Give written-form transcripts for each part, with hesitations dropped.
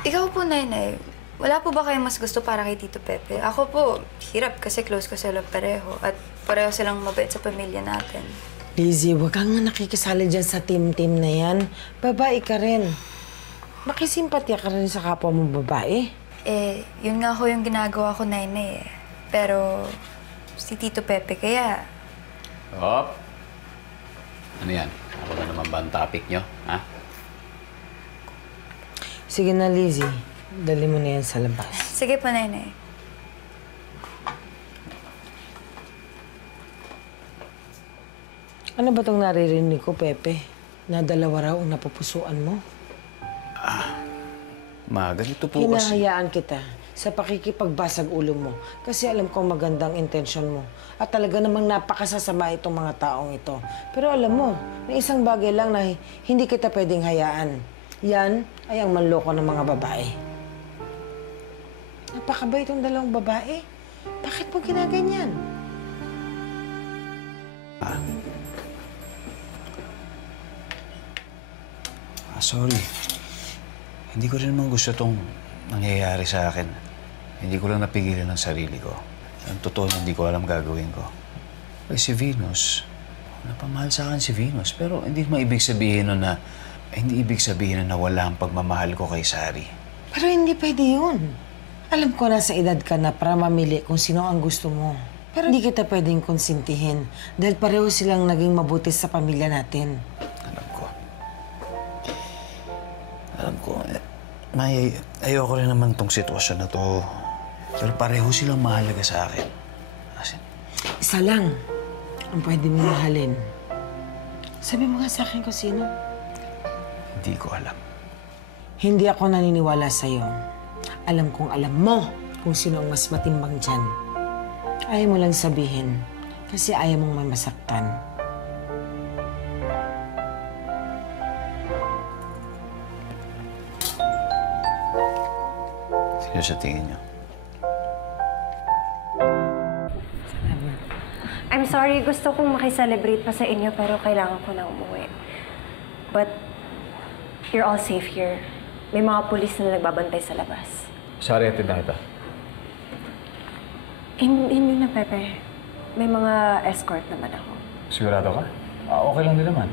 Ikaw po, Nainay, wala po ba kayong mas gusto para kay Tito Pepe? Ako po, hirap kasi close ko sila pareho at pareho silang mabait sa pamilya natin. Lizzie, huwag kang nakikisali dyan sa team-team na yan. Babae ka rin. Makisimpatya ka rin sa kapwa mong babae. Eh, yun nga ho yung ginagawa ko, Nainay eh. Pero si Tito Pepe kaya... Hop! Ano yan? Ako na naman ba ang topic nyo, ha? Sige na, Lizzie. Dali mo na yan sa labas. Sige po, Nainay. Ano ba itong naririnig ko, Pepe? Na dalawa raw ang napupusuan mo? Ma, ganito po kasi... Hinahayaan kita sa pakikipagbasag ulo mo kasi alam kong magandang intensyon mo. At talaga namang napakasasama itong mga taong ito. Pero alam mo, may isang bagay lang na hindi kita pwedeng hayaan. Yan ay ang manloko ng mga babae. Napakabait itong dalawang babae. Bakit mo ginaganyan? Sorry. Hindi ko rin naman gusto itong nangyayari sa akin. Hindi ko lang napigilan ang sarili ko. Ang totoo, hindi ko alam gagawin ko. Ay, si Venus. Napamahal sa akin si Venus. Pero hindi maibig sabihin nun na... Hindi ibig sabihin na wala ang pagmamahal ko kay Sari. Pero hindi pwede yun. Alam ko na sa edad ka na para mamili kung sino ang gusto mo. Pero hindi kita pwedeng konsintihin dahil pareho silang naging mabuti sa pamilya natin. Alam ko, May, ayoko rin naman tong sitwasyon na to. Pero pareho silang mahalaga sa akin. Isa lang ang pwede mo mahalin. Sabi mo nga sa akin kung sino. Hindi ko alam. Hindi ako naniniwala sa'yo. Alam kong alam mo kung sino ang mas matimbang dyan. Ayaw mo lang sabihin kasi ayaw mong may masaktan. Sino sa tingin niyo? I'm sorry, gusto kong makiselebrate pa sa inyo pero kailangan ko na umuwi. But you're all safe here. May mga pulis na nagbabantay sa labas. Sorry, atid na kita. Hindi na, Pepe. May mga escort naman ako. Sigurado ka? Okay lang din naman.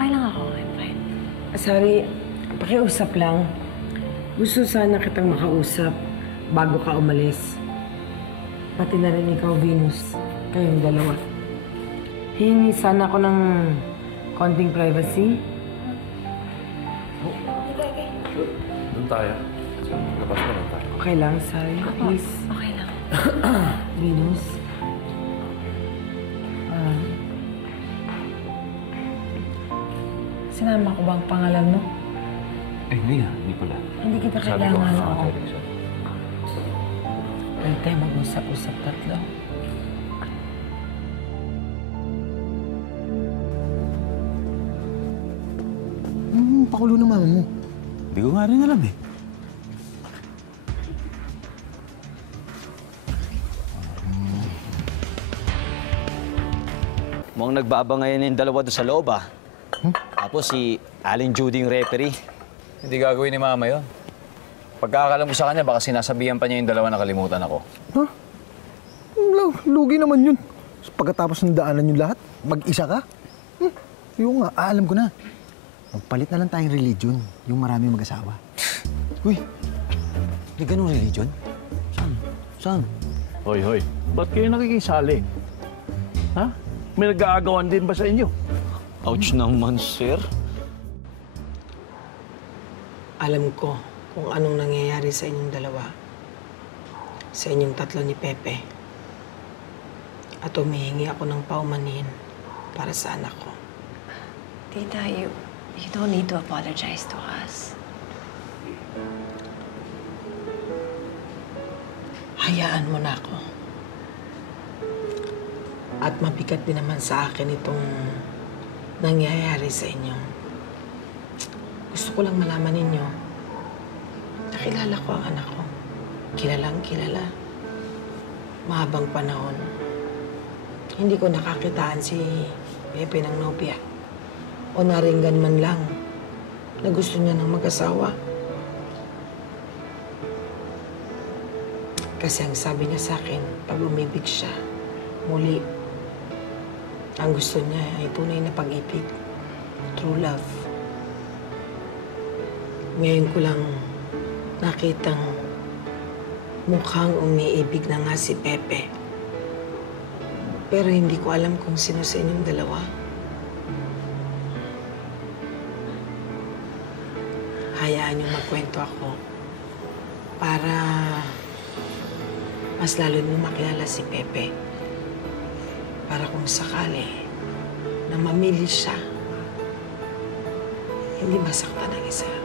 Okay lang ako. I'm fine. Sorry, pakiusap lang. Gusto sana kitang makausap bago ka umalis. Pati na rin ikaw, Venus. Kayong dalawa. Hingi sana ako ng konting privacy. Doon tayo. Labas pa lang tayo. Okay lang, sorry. Please. Okay lang. Venus. Sinama ko ba ang pangalan mo? Hindi na. Hindi pala. Hindi kita kailangan. Oo. Pwede tayo mag-usap-usap tatlo. Pakulo ng mama mo. Hindi ko nga rin alam eh. Mukhang nagbaba ngayon yung dalawa doon sa loob, ah. Tapos si Aling Judy yung referee. Hindi gagawin ni Mama yun. Pagkakalam mo sa kanya, baka sinasabihan pa niya yung dalawa nakalimutan ako. Ha? Lugi naman yun. Pagkatapos ng daanan yung lahat, mag-isa ka? Yung nga, alam ko na. Magpalit na lang tayong religion, yung maraming mag-asawa. Uy, may ganung religion? Saan? Hoy. Ba't kayo nakikisali? Ha? May nag-aagawan din ba sa inyo? Ouch naman, sir. Alam ko kung anong nangyayari sa inyong dalawa. Sa inyong tatlo ni Pepe. At humihingi ako ng paumanhin para sa anak ko. Tita, you don't need to apologize to us. Hayaan mo na ako. At mabigat din naman sa akin itong nangyayari sa inyo. Gusto ko lang malaman ninyo, nakilala ko ang anak ko. Kilalang kilala. Mahabang panahon. Hindi ko nakakitaan si Pepe ng nobya. O naringgan man lang na gusto niya ng mag-asawa. Kasi ang sabi niya sa akin, pag umibig siya, muli, ang gusto niya ay tunay na pag-ibig. True love. Ngayon ko lang nakitang mukhang umiibig na nga si Pepe. Pero hindi ko alam kung sino sa inyong dalawa. Hayaan niyong magkwento ako para mas lalo niyong makilala si Pepe. Para kung sakali na mamili siya, hindi masaktan ang isa.